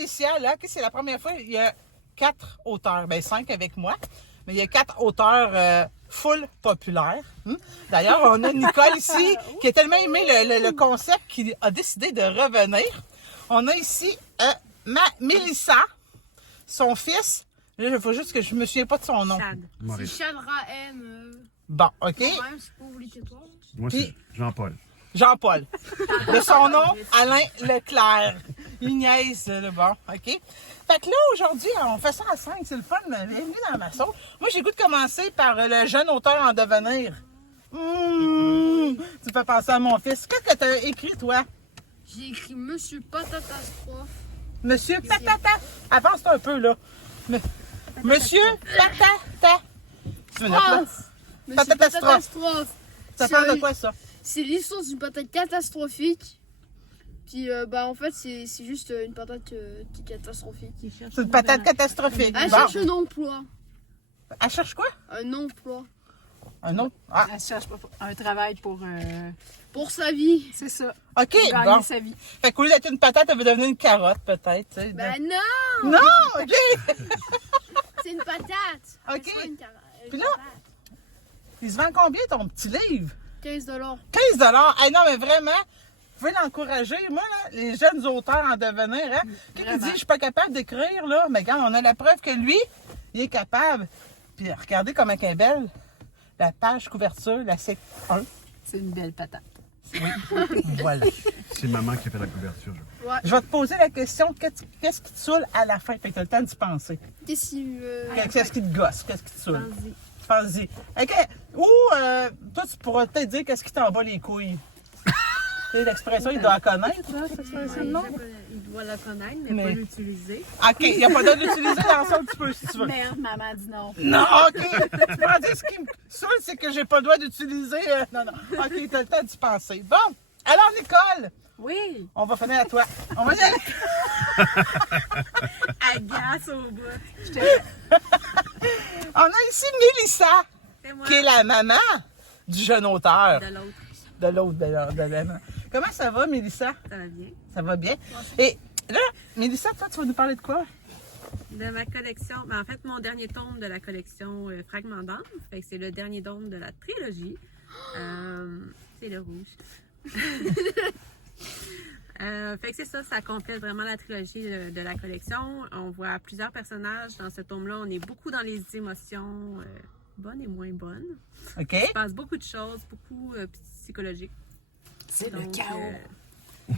spécial, là, c'est la première fois, il y a 4 auteurs, 5 avec moi, mais il y a 4 auteurs full populaires. D'ailleurs, on a Nicole ici, qui a tellement aimé le concept qu'il a décidé de revenir. On a ici Mélissa, son fils. Là, il faut juste que je me souviens pas de son nom. Chad. Maurice. C'est Chad Rahem. Bon, OK. Quand même, c'est pas obligatoire. Moi, c'est Jean-Paul. Jean-Paul. De son nom, Alain Leclerc. Il niaise, là, bon, OK. Fait que là, aujourd'hui, on fait ça à 5, c'est le fun. Bienvenue dans ma sauce. Moi, j'ai goût de commencer par le jeune auteur en devenir. Tu peux penser à mon fils. Qu'est-ce que tu as écrit, toi? J'ai écrit Monsieur Patatastrophe. Monsieur Patata. Avance-toi un peu, là. Monsieur Patata. Tu me notes, là? Monsieur Patatastrophe. Patatastrophe. Ça parle de quoi, ça? C'est l'histoire d'une patate catastrophique. Puis, en fait, c'est juste une patate qui est catastrophique. C'est une patate catastrophique. Elle Bon. cherche un emploi. Elle cherche quoi? Un emploi. Un autre? Ah, Elle cherche un travail Pour sa vie. c'est ça, OK, pour gagner bon. sa vie. Fait qu'au lieu d'être une patate, elle veut devenir une carotte, peut-être. Tu sais. Ben non! Non, OK. C'est une patate. OK. C'est pas une Puis là- Il se vend combien, ton petit livre? 15 $. 15 hey, non, mais vraiment, vous pouvez l'encourager. Moi, là, les jeunes auteurs en devenir, hein, qui dit « Je suis pas capable d'écrire », là, mais quand on a la preuve que lui, il est capable. Puis regardez comment elle est belle. La page couverture, la sec 1. C'est une belle patate. Voilà. C'est maman qui a fait la couverture. Je vais te poser la question, qu'est-ce qui te saoule à la fin? Fait que tu as le temps d'y penser. Qu'est-ce que Qu'est-ce qui te gosse? Qu'est-ce qui te saoule? Pense-y. Pense-y. OK. Ou, toi, tu pourras peut-être dire qu'est-ce qui t'en bat les couilles. Tu sais, l'expression, il doit la connaître, là, cette expression, non? Il doit la connaître, mais, Mais- pas l'utiliser. OK, il n'y a pas d'autre d'utiliser dans ça un petit peu, si tu veux. Merde, maman dit non. Non, OK. Tu peux en dire ce qui me saoule, c'est que j'ai pas le droit d'utiliser. Non. OK, t'as le temps d'y penser. Bon. Alors, Nicole, Oui, on va finir à toi. On va y aller. agace au bout. On a ici Mélissa, C'est moi. qui est la maman du jeune auteur. De l'autre. De l'autre, de la maman. Comment ça va, Mélissa? Ça va bien. Ça va bien? Et là, Mélissa, toi, tu vas nous parler de quoi? De ma collection, en fait, mon dernier tome de la collection Fragment d'âme. Fait que c'est le dernier tome de la trilogie. C'est le rouge. Fait que c'est ça, ça complète vraiment la trilogie de la collection. On voit plusieurs personnages dans ce tome-là. On est beaucoup dans les émotions bonnes et moins bonnes. OK? Il se passe beaucoup de choses, beaucoup psychologiques. C'est le Donc, chaos.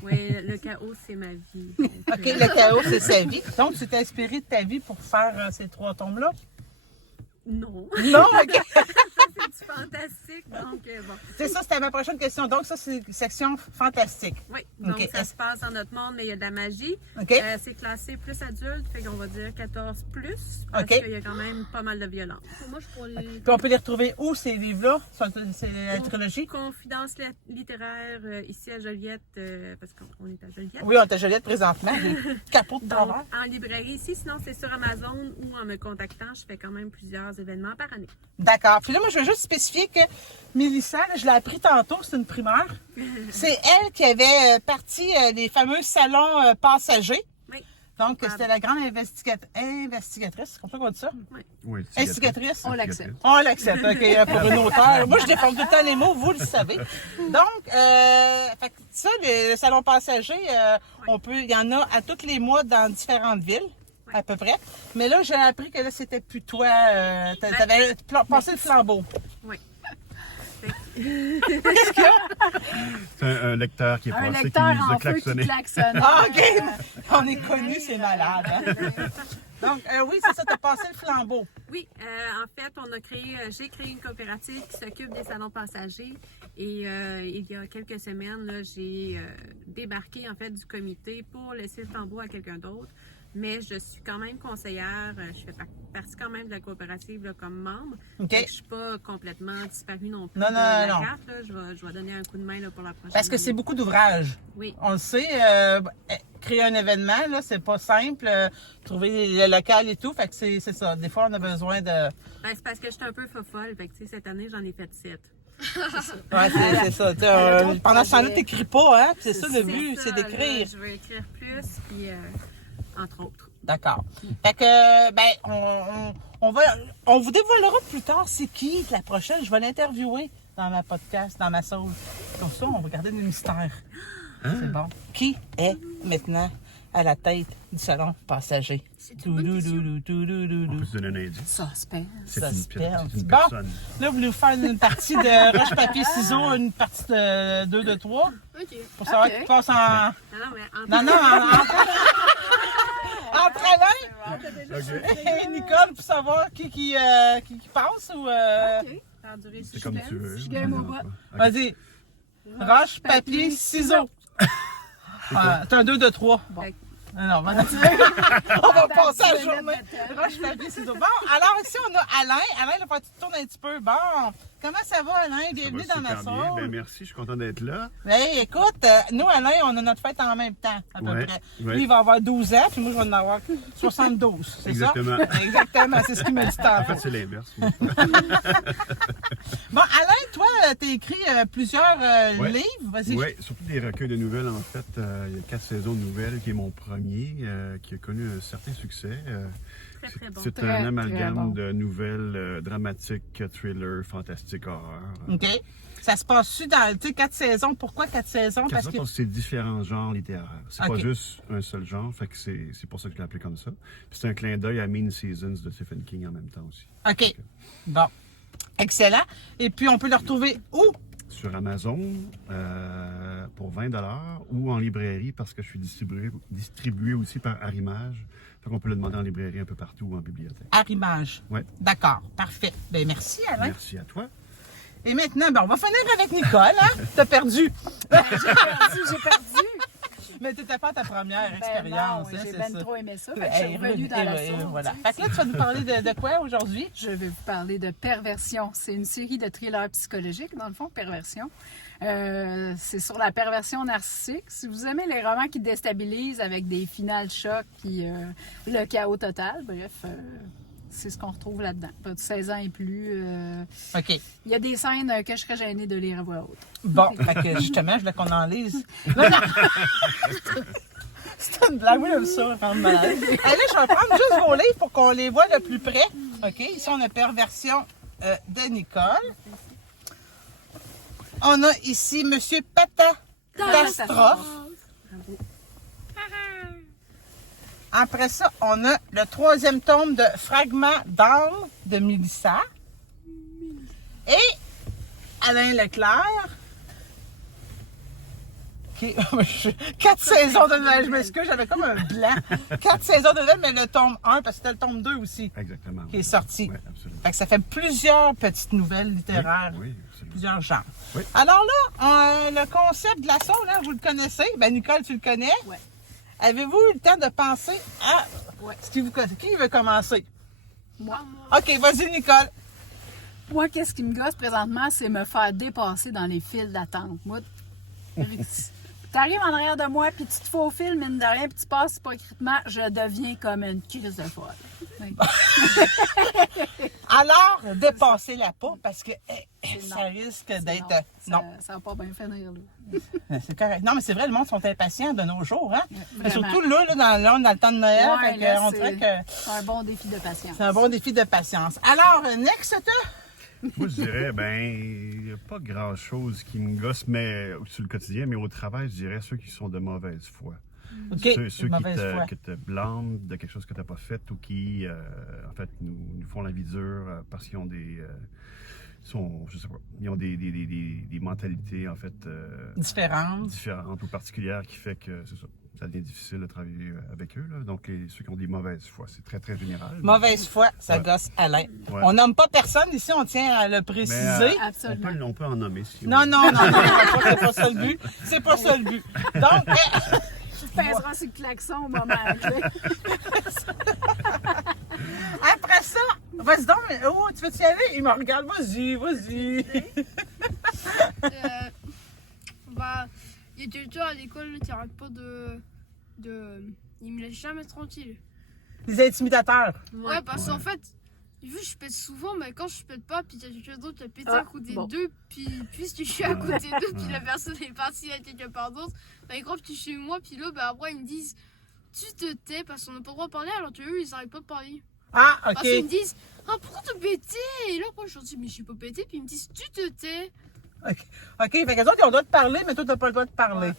Oui, le chaos, c'est ma vie. Donc, OK, le chaos, c'est sa vie. Donc, tu t'es inspiré de ta vie pour faire ces 3 tomes-là? Non, Non, OK. c'est fantastique. Donc, bon. C'est ça, c'était ma prochaine question. Donc, ça, c'est section fantastique. Oui, donc OK. ça se passe dans notre monde, mais il y a de la magie. OK? C'est classé plus adulte, fait qu'on va dire 14 plus, parce OK. qu'il y a quand même pas mal de violence. Moi, je prends les... Puis on peut les retrouver où, ces livres-là? C'est la trilogie? Confidence littéraire ici à Joliette, parce qu'on est à Joliette. Oui, on est à Joliette présentement. J'ai le capot de Donc, travers. en librairie ici, sinon c'est sur Amazon ou en me contactant, je fais quand même plusieurs événements par année. D'accord. Puis là, moi, je veux juste spécifier que Mélissa, là, je l'ai appris tantôt, c'est une primaire. C'est elle qui avait parti les fameux salons passagers. Oui. Donc, c'était la grande investigatrice, c'est comme ça qu'on dit ça? Oui, Instigatrice. On l'accepte. On l'accepte, OK, pour une auteure. Moi, je défends tout le temps les mots, vous le savez. Donc, fait que ça, les salons passagers, il y en a à tous les mois dans différentes villes, à peu près. Mais là, j'ai appris que là, c'était plus toi. T'avais passé le flambeau. Oui. Qu'est-ce qu'il y a? C'est un lecteur qui est Un passé, qui lecteur nous en a feu qui klaxonné. klaxonne. Ah, OK. On est connus, c'est malade. Hein? Donc, oui, c'est ça, t'as passé le flambeau. Oui, en fait, j'ai créé une coopérative qui s'occupe des salons passagers et il y a quelques semaines, là, j'ai débarqué en fait du comité pour laisser le flambeau à quelqu'un d'autre. Mais je suis quand même conseillère, je fais partie quand même de la coopérative là, comme membre. OK. Donc, je ne suis pas complètement disparue non plus Non, de non, la non. carte. Là. Je vais donner un coup de main là, pour la prochaine Parce que c'est année. beaucoup d'ouvrages. Oui. On le sait, créer un événement, là, c'est pas simple. Trouver le local et tout, fait que c'est ça. Des fois, on a besoin de... Ben, c'est parce que je suis un peu fofolle. Fait que, tu sais, cette année, j'en ai fait 7. Ouais, c'est ça. Tu sais, pendant ce temps-là, t'écris pas, hein? Puis c'est ça le but, ça, c'est d'écrire. là, je veux écrire plus. Puis, entre autres. D'accord. Fait que, on vous dévoilera plus tard c'est qui la prochaine. Je vais l'interviewer dans ma podcast, dans ma sauce. Comme ça, on va garder le mystère. C'est bon. Qui est maintenant à la tête du salon passager? C'est une bonne question. On peut se donner un indice. Suspense. C'est Suspense. une Bon, personne. là, vous voulez faire une partie de roche-papier-ciseaux, une partie de 2 de 3 Ok. pour savoir Ok. qui passe en... Non, mais Non, entre Alain et Nicole pour savoir qui passe ou... faire durer C'est comme tu veux. suspense. Je gagne au sais bout. pas. Ok. Vas-y. Roche, papier, ciseaux. C'est un 2 de 3. Bon. Non, on va passer la journée. Roche, papier, ciseaux. Bon, alors ici, on a Alain. Alain, il va tu te tournes un petit peu. Bon, comment ça va, Alain? Ça Bienvenue va dans ma super bien. sauce. Ben, merci, je suis content d'être là. Hey, écoute, nous, Alain, on a notre fête en même temps, à peu Ouais, près. ouais. Lui, il va avoir 12 ans, puis moi, je vais en avoir 72. C'est Exactement. ça? Exactement, c'est ce qu'il m'a dit En tantôt. fait, c'est l'inverse. Bon, Alain, toi, tu as écrit plusieurs livres. Vas-y. Oui, surtout des recueils de nouvelles, en fait. Il y a 4 saisons de nouvelles, qui est mon premier, qui a connu un certain succès. Très, très bon. C'est Très, un très amalgame bon. de nouvelles dramatiques, thrillers, fantastiques, horreur. OK. Ça se passe-tu dans, tu sais, 4 saisons? Pourquoi 4 saisons? Parce Parce que... que c'est différents genres littéraires. C'est Ok. pas juste un seul genre, fait que c'est pour ça que je l'ai appelé comme ça. Puis c'est un clin d'œil à Mean Seasons de Stephen King en même temps aussi. OK. Bon. Excellent. Et puis, on peut le retrouver où? Sur Amazon pour 20 ou en librairie parce que je suis distribué aussi par Arrimage. Fait qu'on peut le demander en librairie un peu partout ou en bibliothèque. Arrimage. Ouais. D'accord. Parfait. Ben merci, Alain. Merci à toi. Et maintenant, ben, on va finir avec Nicole. Hein? T'as perdu. J'ai perdu. Mais t'étais pas à ta première Ben expérience. non, hein, j'ai c'est bien ça. trop aimé ça. Fait que je suis revenue dans la sauce. Voilà. Fait que là, tu vas nous parler de quoi aujourd'hui? Je vais vous parler de Perversion. C'est une série de thrillers psychologiques, dans le fond, Perversion. C'est sur la perversion narcissique. Si vous aimez les romans qui déstabilisent avec des finales chocs puis le chaos total, bref, c'est ce qu'on retrouve là-dedans. Pas de 16 ans et plus. OK. Il y a des scènes que je serais gênée de lire à voix haute. Bon, fait que justement, je voulais qu'on en lise. Non, non. C'est une blague, oui, j'aime ça, rendre malade. Allez, je vais prendre juste vos livres pour qu'on les voit de plus près. OK, ici, on a Perversion de Nicole. On a ici Monsieur Catastrophe. Après ça, on a le 3e tome de Fragments d'âme de Mélissa. Et Alain Leclerc. OK. 4 saisons de Noël. Je m'excuse, j'avais comme un blanc. 4 saisons de Noël, mais le tome 1, parce que c'était le tome 2 aussi Exactement. qui est sorti. Oui, absolument. Fait que ça fait plusieurs petites nouvelles littéraires. Oui, absolument. Plusieurs genres. Oui. Alors là, le concept de la sauce, là, vous le connaissez. Ben, Nicole, tu le connais. Ouais. Avez-vous eu le temps de penser à Ouais. ce qui vous connaît? Qui veut commencer? Moi, OK, vas-y, Nicole. Moi, qu'est-ce qui me gosse présentement, c'est me faire dépasser dans les files d'attente. Moi, t'arrives en arrière de moi, puis tu te faufiles, mine de rien, puis tu passes hypocritement, je deviens comme une crise de folle. Oui. Alors, dépassez-la pas parce que C'est ça non. risque C'est d'être. Non, Ça va pas bien finir, là. c'est correct. Non, mais c'est vrai, le monde sont impatients de nos jours. Hein? Mais Vraiment. surtout là, dans le temps de Noël, Ouais, fait que là, on c'est- dirait que C'est un bon défi de patience. c'est un bon défi de patience. Alors, next, Moi, je dirais, il n'y a pas grand-chose qui me gosse sur le quotidien, mais au travail, je dirais ceux qui sont de mauvaise foi. OK, Ceux qui mauvaise foi. te blâment de quelque chose que tu n'as pas fait ou qui, en fait, nous font la vie dure parce qu'ils ont je sais pas, ils ont des mentalités, en fait, Différente. différentes ou particulières qui fait que, c'est ça, ça devient difficile de travailler avec eux. Là. Donc, ceux qui ont des mauvaises foi, c'est très, très général. Mauvaise foi, ça Ouais. gosse Alain. Ouais. On nomme pas personne ici, on tient à le préciser. Mais, Absolument. on peut en nommer si Non, on- non, c'est pas ça le but. C'est pas ça le but. Donc, Tu pèseras sur le klaxon au moment clé. après ça, vas-y donc, oh, tu veux-tu y aller? Il me regarde, vas-y. Bah, il y a quelqu'un à l'école là, qui arrête pas il me laisse jamais tranquille. Les intimidateurs. Ouais, parce qu'en fait, vu que je pète souvent, mais quand je pète pas, puis il y a quelqu'un d'autre qui a pété Ah, à côté bon. d'eux, puis puisque je suis à côté d'eux, puis la personne est partie à quelque part d'autre, bah, ils croient que je suis chez moi, puis là, bah, après, ils me disent tu te tais parce qu'on n'a pas le droit de parler, alors que eux, ils n'arrêtent pas de parler. Ah, Parce qu'ils OK. me disent, ah, pourquoi t'as pété? Et là, moi, je leur dis, mais j'ai pas pété. Puis ils me disent, tu te tais. OK, fait que les autres, ils ont le droit de parler, mais toi, t'as pas le droit de parler.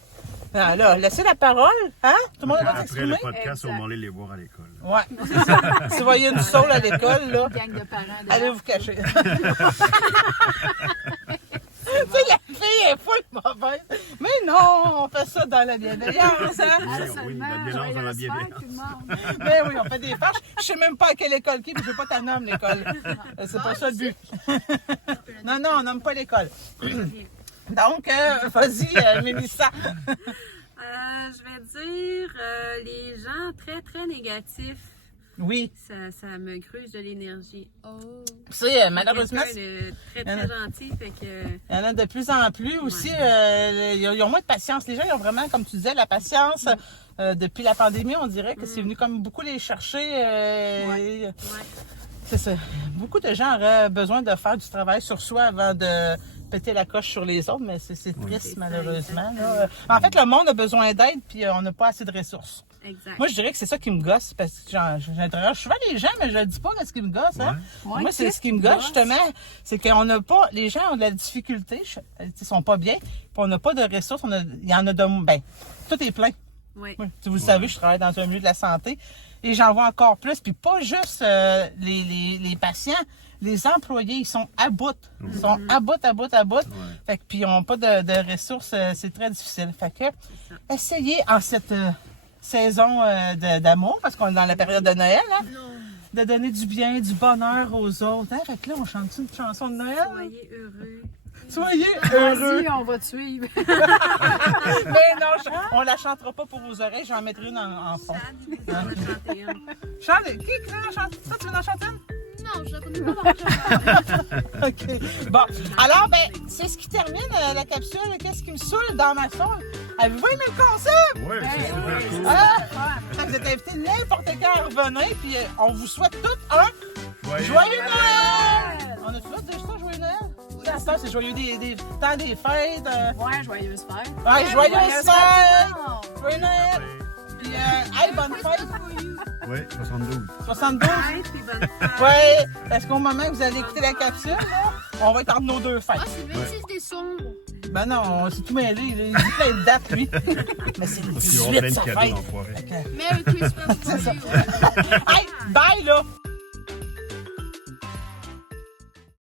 Ah, là, laissez la parole, hein? Tout le monde a le droit Après d'exprimer? le podcast, on Exact. va aller les voir à l'école. Ouais, c'est ça. Si vous voyez une saule à l'école, là, Gang de parents. allez vous cacher. Tu sais, la fille est full mauvaise. Mais non, on fait ça dans la bienveillance, hein? Oui, la bienveillance dans la bienveillance. Mais oui, on fait des farces. Je sais même pas à quelle école qui, puis je veux pas ta nomme, l'école. C'est pas ça le but. Non, non, on nomme pas l'école. Donc, vas-y, Mélissa. Je vais dire les gens très, très négatifs. Oui, Ça me gruge de l'énergie. Oh. tu sais, malheureusement, Quelqu'un de très, très gentil, fait que... il y en a de plus en plus aussi. Ils ont moins de patience. Les gens, ils ont vraiment, comme tu disais, la patience. Depuis la pandémie, on dirait que c'est venu comme beaucoup les chercher. Ouais. C'est ça. Beaucoup de gens auraient besoin de faire du travail sur soi avant de péter la coche sur les autres, mais c'est triste, C'est ça, malheureusement. exactement. Là. En fait, le monde a besoin d'aide, puis on n'a pas assez de ressources. Exact. Moi, je dirais que c'est ça qui me gosse, parce que j'interroge souvent les gens, mais je ne dis pas ce qui me gosse. Hein? Ouais, Moi, c'est qu'est-ce ce qui me qui te gosse, gosse? justement, c'est qu'on n'a pas, les gens ont de la difficulté, ils sont pas bien, puis on n'a pas de ressources, il y en a de, ben, tout est plein. Oui. Oui. Vous le savez, je travaille dans un milieu de la santé et j'en vois encore plus. Puis pas juste les patients, les employés, ils sont à bout. Ils sont à bout. Fait que, puis ils n'ont pas de ressources, c'est très difficile. Fait que, essayez en cette saison d'amour, parce qu'on est dans la période de Noël, hein, de donner du bien, du bonheur aux autres. Hein? Fait que là, on chante une chanson de Noël? Soyez heureux. Soyez heureux! Vas-y, on va te suivre. Mais non, on la chantera pas pour vos oreilles, j'en mettrai une en fond. On va chanter une. Chante, qui veut en chanter? Toi, tu veux en chanter une? Non, je la connais pas. OK. Bon, alors, ben, c'est ce qui termine la capsule. Qu'est-ce qui me saoule dans ma soul? Avez-vous aimé le concept? Oui, c'est super cool. Ah! Vous êtes invités n'importe quand à revenir, puis on vous souhaite tous un joyeux Noël! On a tous dit ça, joyeux Noël? Ça, c'est joyeux des temps des fêtes. Ouais, joyeuse fête. Ouais, joyeux Joyeuse fête! fête! Joyeux Noël! Puis, hey, bonne fête! Oui, 72. 72? Fête, puis bonne fête. Oui, parce qu'au moment où vous allez écouter la capsule, là, on va être entre nos deux fêtes. Ah, c'est le 26 décembre. Ben non, c'est tout mêlé. Il dit plein de dates, lui. Mais c'est le Puis on plein 18, de sa cadeaux fête. enfoirés. Merry Christmas. C'est ça. Hey, bye, là!